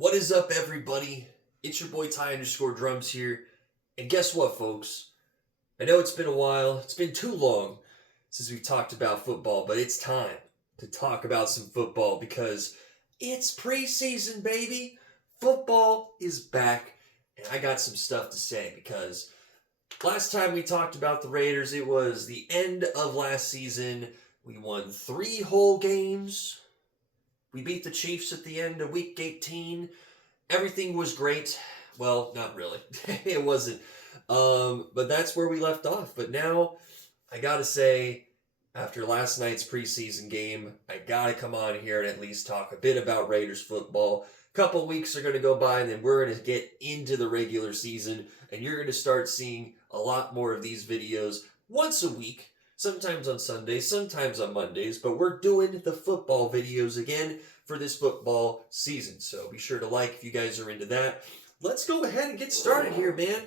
What is up, everybody? It's your boy Ty_Drums here. And guess what, folks? I know it's been a while. It's been too long since we've talked about football, but it's time to talk about some football because it's preseason, baby. Football is back, and I got some stuff to say because last time we talked about the Raiders, it was the end of last season. We won 3 whole games. We beat the Chiefs at the end of week 18. Everything was great. Well, not really. It wasn't. But that's where we left off. But now, I gotta say, after last night's preseason game, I gotta come on here and at least talk a bit about Raiders football. A couple weeks are gonna go by, and then we're gonna get into the regular season, and you're gonna start seeing a lot more of these videos once a week. Sometimes on Sundays, sometimes on Mondays, but we're doing the football videos again for this football season. So be sure to like if you guys are into that. Let's go ahead and get started here, man.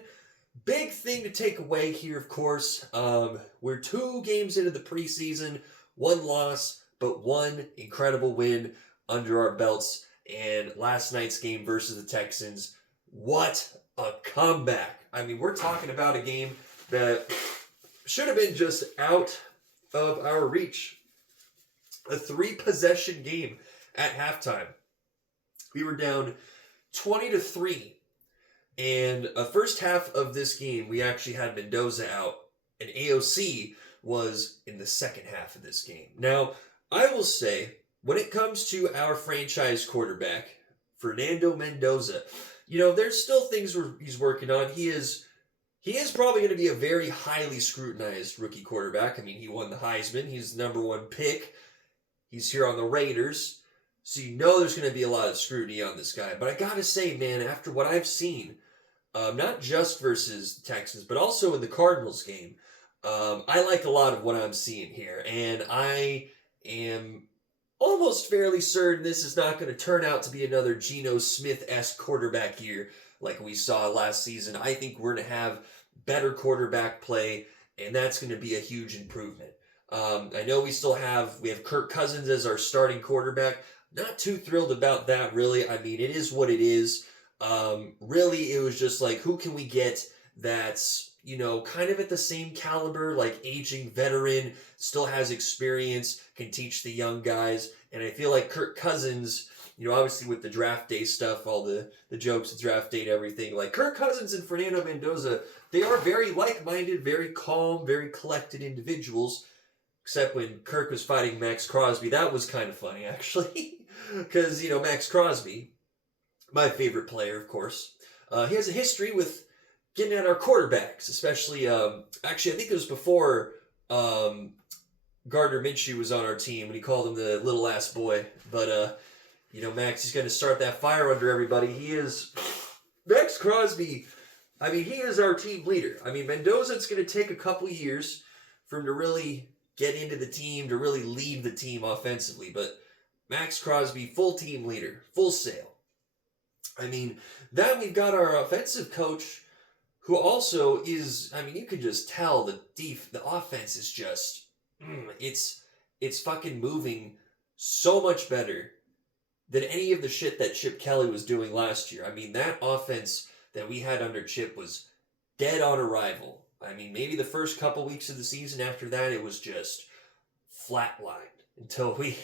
Big thing to take away here, of course. We're 2 games into the preseason, 1 loss, but 1 incredible win under our belts. And last night's game versus the Texans, what a comeback. I mean, we're talking about a game that should have been just out of our reach. A 3-possession game at halftime. We were down 20-3. And the first half of this game, we actually had Mendoza out. And AOC was in the second half of this game. Now, I will say, when it comes to our franchise quarterback, Fernando Mendoza, there's still things he's working on. He is probably going to be a very highly scrutinized rookie quarterback. I mean, he won the Heisman. He's the number 1 pick. He's here on the Raiders. So there's going to be a lot of scrutiny on this guy. But I got to say, man, after what I've seen, not just versus the Texans, but also in the Cardinals game, I like a lot of what I'm seeing here. And I am almost fairly certain this is not going to turn out to be another Geno Smith-esque quarterback year like we saw last season. I think we're going to have better quarterback play, and that's going to be a huge improvement. I know we have Kirk Cousins as our starting quarterback. Not too thrilled about that, really. I mean, it is what it is. Really, it was just like, who can we get that's, kind of at the same caliber, like aging veteran, still has experience, can teach the young guys. And I feel like Kirk Cousins, obviously with the draft day stuff, all the jokes, the draft day and everything, like Kirk Cousins and Fernando Mendoza, they are very like-minded, very calm, very collected individuals. Except when Kirk was fighting Max Crosby. That was kind of funny, actually. Because, Max Crosby, my favorite player, of course, he has a history with getting at our quarterbacks, especially, actually, I think it was before Gardner Minshew was on our team, and he called him the little ass boy. But, Max, he's going to start that fire under everybody. Max Crosby, I mean, he is our team leader. I mean, Mendoza, it's going to take a couple years for him to really get into the team, to really lead the team offensively. But Max Crosby, full team leader, full sail. I mean, then we've got our offensive coach, who also is, I mean, you can just tell the offense is just, it's fucking moving so much better than any of the shit that Chip Kelly was doing last year. I mean, that offense that we had under Chip was dead on arrival. I mean, maybe the first couple weeks of the season. After that, it was just flatlined until we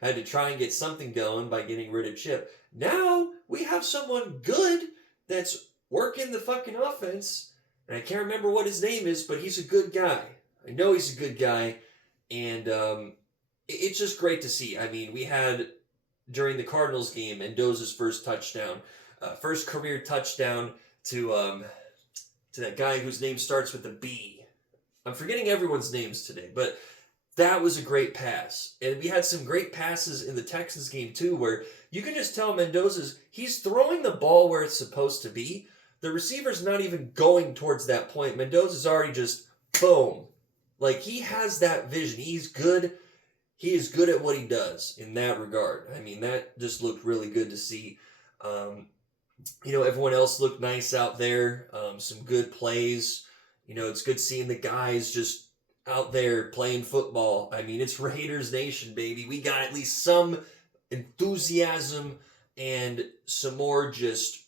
had to try and get something going by getting rid of Chip. Now, we have someone good that's working the fucking offense. And I can't remember what his name is, but he's a good guy. I know he's a good guy. And it's just great to see. I mean, we had, during the Cardinals game, Mendoza's first touchdown. First career touchdown to that guy whose name starts with a B. I'm forgetting everyone's names today, but that was a great pass. And we had some great passes in the Texans game too, where you can just tell he's throwing the ball where it's supposed to be. The receiver's not even going towards that point. Mendoza's already just, boom. Like, he has that vision. He's good. He is good at what he does in that regard. I mean, that just looked really good to see. Everyone else looked nice out there. Some good plays. It's good seeing the guys just out there playing football. I mean, it's Raiders Nation, baby. We got at least some enthusiasm and some more just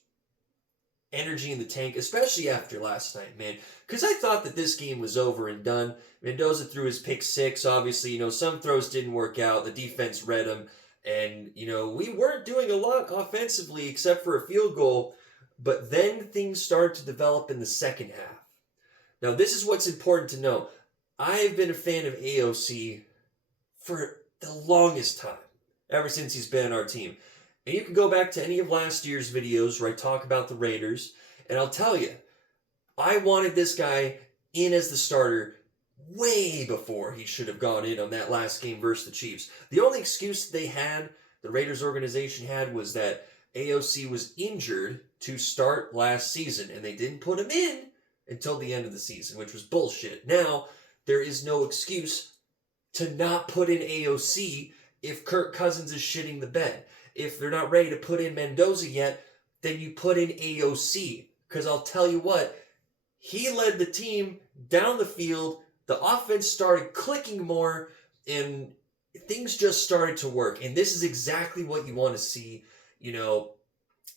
energy in the tank, especially after last night, man. Because I thought that this game was over and done. Mendoza threw his pick six. Obviously, some throws didn't work out. The defense read him. And, we weren't doing a lot offensively except for a field goal. But then things started to develop in the second half. Now, this is what's important to know. I've been a fan of AOC for the longest time, ever since he's been on our team. And you can go back to any of last year's videos where I talk about the Raiders, and I'll tell you, I wanted this guy in as the starter way before he should have gone in on that last game versus the Chiefs. The only excuse they had, the Raiders organization had, was that AOC was injured to start last season, and they didn't put him in until the end of the season, which was bullshit. Now, there is no excuse to not put in AOC if Kirk Cousins is shitting the bed. If they're not ready to put in Mendoza yet, then you put in AOC. Because I'll tell you what, he led the team down the field, the offense started clicking more, and things just started to work. And this is exactly what you want to see,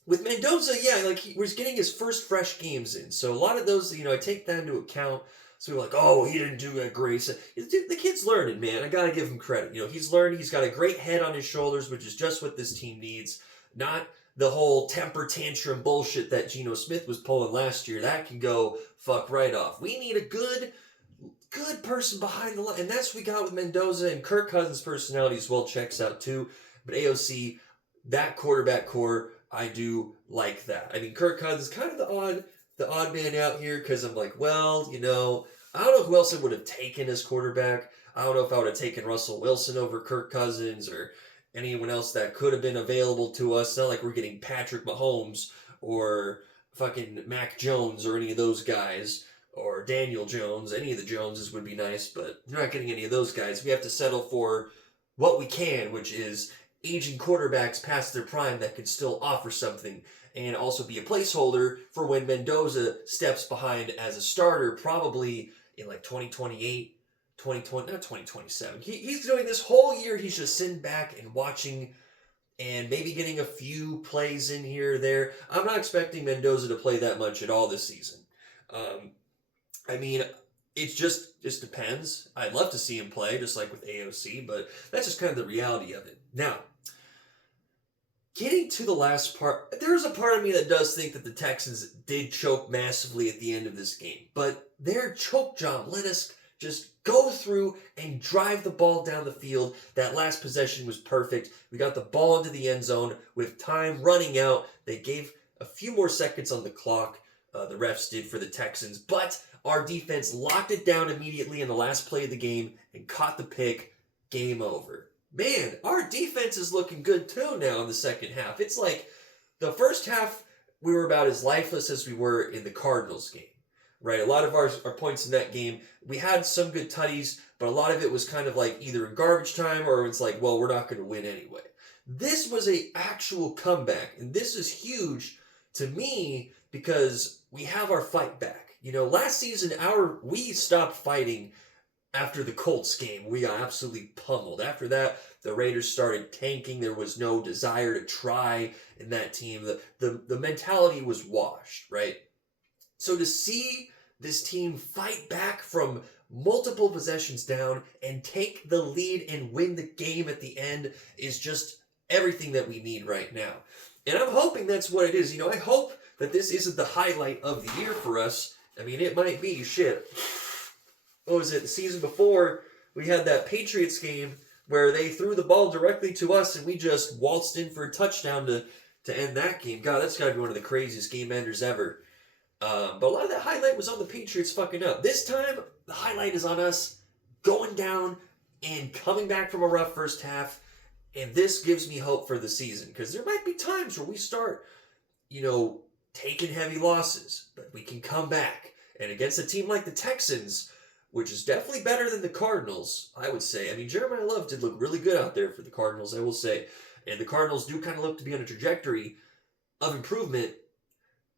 With Mendoza, he was getting his first fresh games in. So a lot of those, I take that into account. So we're like, oh, he didn't do that great. So, the kid's learning, man. I got to give him credit. He's learning. He's got a great head on his shoulders, which is just what this team needs. Not the whole temper tantrum bullshit that Geno Smith was pulling last year. That can go fuck right off. We need a good person behind the line. And that's what we got with Mendoza, and Kirk Cousins' personality as well checks out too. But AOC, that quarterback core, I do like that. I mean, Kirk Cousins is kind of the odd man out here, because I'm like, well, I don't know who else I would have taken as quarterback. I don't know if I would have taken Russell Wilson over Kirk Cousins or anyone else that could have been available to us. It's not like we're getting Patrick Mahomes or fucking Mac Jones or any of those guys, or Daniel Jones. Any of the Joneses would be nice, but you're not getting any of those guys. We have to settle for what we can, which is aging quarterbacks past their prime that can still offer something, and also be a placeholder for when Mendoza steps behind as a starter, probably in like 2028, 2020, not 2027. He's doing this whole year, he's just sitting back and watching and maybe getting a few plays in here or there. I'm not expecting Mendoza to play that much at all this season. It just depends. I'd love to see him play, just like with AOC, but that's just kind of the reality of it. Now, getting to the last part, there's a part of me that does think that the Texans did choke massively at the end of this game. But their choke job let us just go through and drive the ball down the field. That last possession was perfect. We got the ball into the end zone with time running out. They gave a few more seconds on the clock. The refs did for the Texans. But our defense locked it down immediately in the last play of the game and caught the pick. Game over. Man, our defense is looking good too now in the second half. It's like the first half, we were about as lifeless as we were in the Cardinals game, right? A lot of our points in that game, we had some good tutties, but a lot of it was kind of like either in garbage time or it's like, well, we're not going to win anyway. This was an actual comeback, and this is huge to me because we have our fight back. Last season, we stopped fighting after the Colts game. We got absolutely pummeled. After that, the Raiders started tanking. There was no desire to try in that team. The mentality was washed, right? So to see this team fight back from multiple possessions down and take the lead and win the game at the end is just everything that we need right now. And I'm hoping that's what it is. I hope that this isn't the highlight of the year for us. I mean, it might be. Shit. What was it? The season before, we had that Patriots game where they threw the ball directly to us and we just waltzed in for a touchdown to end that game. God, that's got to be one of the craziest game enders ever. But a lot of that highlight was on the Patriots fucking up. This time, the highlight is on us going down and coming back from a rough first half. And this gives me hope for the season, because there might be times where we start, taking heavy losses, but we can come back. And against a team like the Texans, which is definitely better than the Cardinals, I would say. I mean, Jeremiah Love did look really good out there for the Cardinals, I will say. And the Cardinals do kind of look to be on a trajectory of improvement.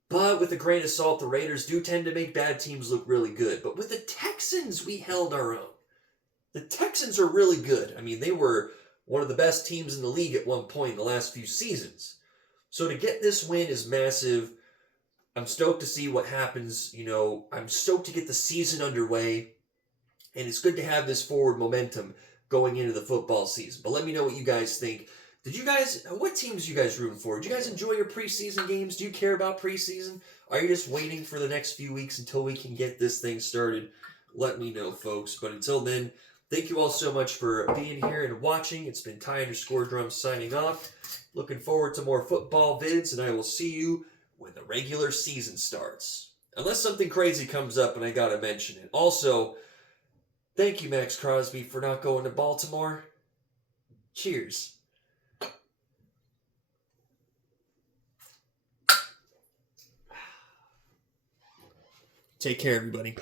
But with a grain of salt, the Raiders do tend to make bad teams look really good. But with the Texans, we held our own. The Texans are really good. I mean, they were one of the best teams in the league at one point in the last few seasons. So to get this win is massive. I'm stoked to see what happens. I'm stoked to get the season underway. And it's good to have this forward momentum going into the football season. But let me know what you guys think. What teams you guys rooting for? Did you guys enjoy your preseason games? Do you care about preseason? Are you just waiting for the next few weeks until we can get this thing started? Let me know, folks. But until then, thank you all so much for being here and watching. It's been Ty_Drums signing off. Looking forward to more football vids, and I will see you when the regular season starts. Unless something crazy comes up and I gotta mention it. Also, thank you, Max Crosby, for not going to Baltimore. Cheers. Take care, everybody.